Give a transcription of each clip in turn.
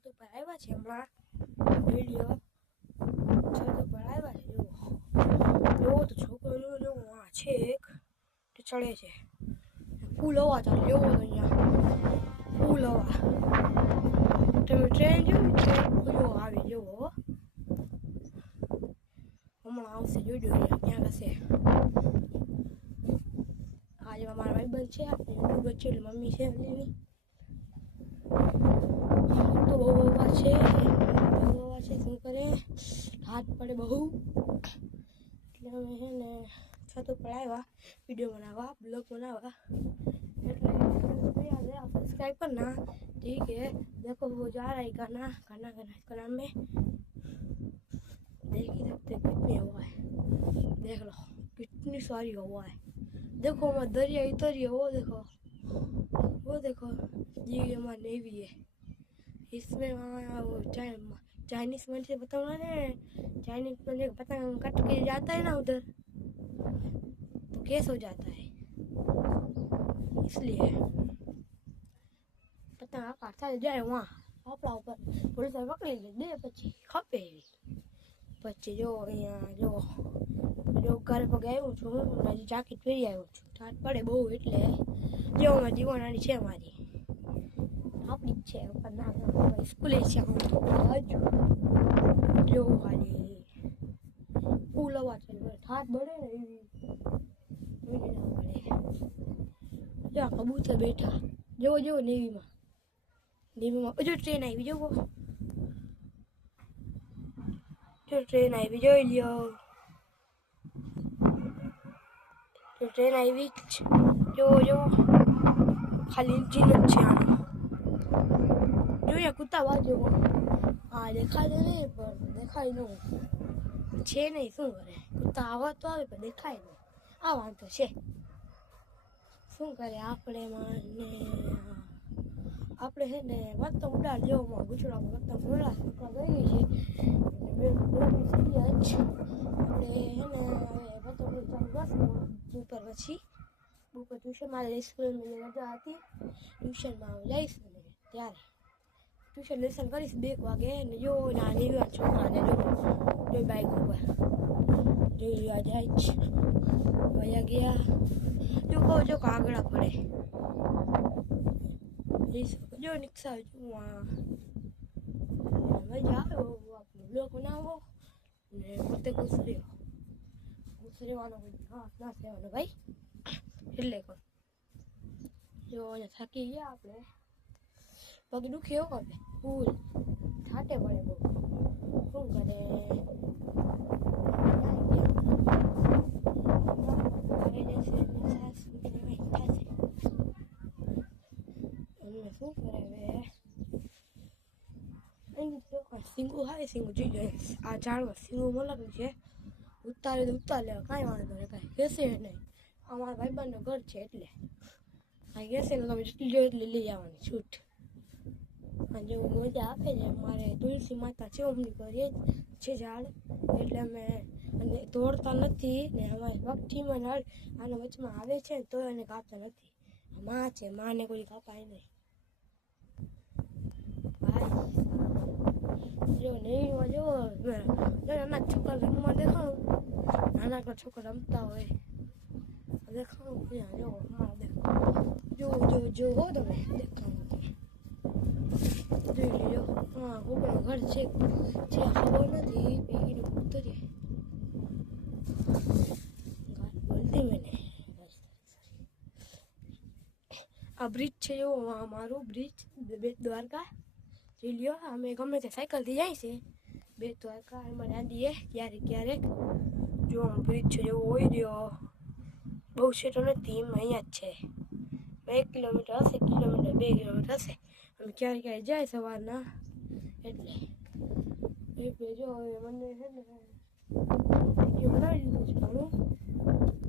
છત ઉપર આવ્યા છે હમણાં વિડીયો છત ઉપર આવ્યા છે જો તો છોકરો જો આ છે એક ચડે છે ફૂલ હવા ચાલે જેવો તો અહીંયા ફૂલ હવા તમે ટ્રેન જો આવી જવો હમણાં આવશે જોજો ક્યાં હશે આજે અમારા ભાઈબંધ છે યુટ્યુબર છે એટલે મમ્મી છે એની તો બહુ હવા છે શું કરે હાથ પડે બહુ એટલે અમે છે ને छत पर आया वीडियो बनावा ब्लॉग बनावा सब्सक्राइब करना ठीक है। देखो वो जा रहा है गाना में देख ही सकते कितनी हवा है देख लो कितनी सारी हवा है। देखो हमारा दरिया इधर ही है वो देखो ये हमारा नेवी है इसमें वहाँ वो चाइनीज मन से बताऊँगा ना चाइनीज मन से पतंग कट के जाता है ना उधर तो केस हो जाता है इसलिए पतंग काटता जाए वहाँ आपला ऊपर पुलिस पकड़ी ले दे પછી ખપે પછી જો અહીંયા જો ઘર પર ગયો છું હજી જાકેટ પહેરી આવ્યો છું ઠાઠ પડે બહુ એટલે જો અમારી જીવનાની છે મારી આપણી જ છે પણ ના સ્કૂલે છે હું તો હજુ જો ખાલી ફૂલ હવા છે ઠાઠ બળે ને એવી જો કબૂતર બેઠા જો નેવીમાં હજુ ટ્રેન આવી જો ટ્રેન આવી જોઈ લ્યો ટ્રેન આવી જો ખાલી ઇન્જિન જ છે આનું જોઈએ કૂતા બાજુ હા દેખાય નહીં પણ દેખાય નહીં છે નહીં શું કરે કૂતા આવા તો આવે પણ દેખાય નહીં આ વાંધો છે શું કરે આપણે છે ને પતંગ ઉડાડ જેવો ગુજરાતમાં પતંગ ઉડાડ ગઈ છે આપણે છે ને પતંગ ઉપર પછી બપોર ટ્યુશનમાં સ્કૂલમાં રજા હતી ટ્યુશનમાં જઈશ ને ત્યારે ટ્યુશન લેસન કરીશ 2 વાગે ને જો નાની છોકરાને જો બાઈક ઉપર જોઈ જાય છે વયા ગયા જો કાગડા પડે જો નિક્ષા મજા આવે બ્લોગ બનાવો ને પોતે ગુસરેવાનો હા ના સેવાનો ભાઈ એટલે કહો જો અહીંયા થાકી ગયા આપણે પગ દુખે એવો કરે ફૂલ ઠાટે પડે બહુ શું કરે શું કરે સિંગુ હાય સિંગુ જોઈ લે આ ઝાડમાં સિંગુ મળેલું છે ઉતારે તો ઉતાર લેવા કાંઈ વાંધો નહીં કાંઈ બેસે નહીં અમારા ભાઈબંધનું ઘર છે એટલે કાંઈ બેસે ને તમે જેટલી જોઈએ એટલી લઈ આવવાની છૂટ અને જો મજા આપે છે અમારે તુલસી માતા છે અમની ઘર એ છે ઝાડ એટલે અમે અને તોડતા નથી ને અમારે વખતીમાં ઝાડ આના વચમાં આવે છે તો એને કાપતા નથી માં છે માને કોઈ કાપાય નહીં જો નહીં જો નાના છોકરા રમવા દેખાડું નાના છોકરા રમતા હોય દેખાડું જો અમારા દેખાડું જો હો તમે દેખાડું જોઈ લેજો હા કોકનું ઘર છે ખબર નથી પેગીનું ઉતરીએ બોલતી મને આ બ્રિજ છે જો મારું બ્રિજ બેટ દ્વારકા જોઈ લ્યો અમે ગમે તે સાયકલથી જાય છે બેટ દ્વારકા એમાં દાદીએ ક્યારેક જો બ્રિજ છે જેવો હોય રહ્યો બહુ સેટો નથી એમ અહીંયા જ છે 1 કિલોમીટર હશે 2 કિલોમીટર હશે અમે ક્યારેક જાય સવારના એટલે જો હવે મને છે ને વિડીયો બનાવી દીધું છે ઘણું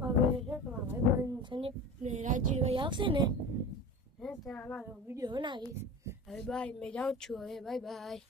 હવે છે ભાઈબંધ સંદીપ ને રાજીવભાઈ આવશે ને ત્યાં વિડીયો બનાવીશ હવે બાય મેં જાઉં છું હવે બાય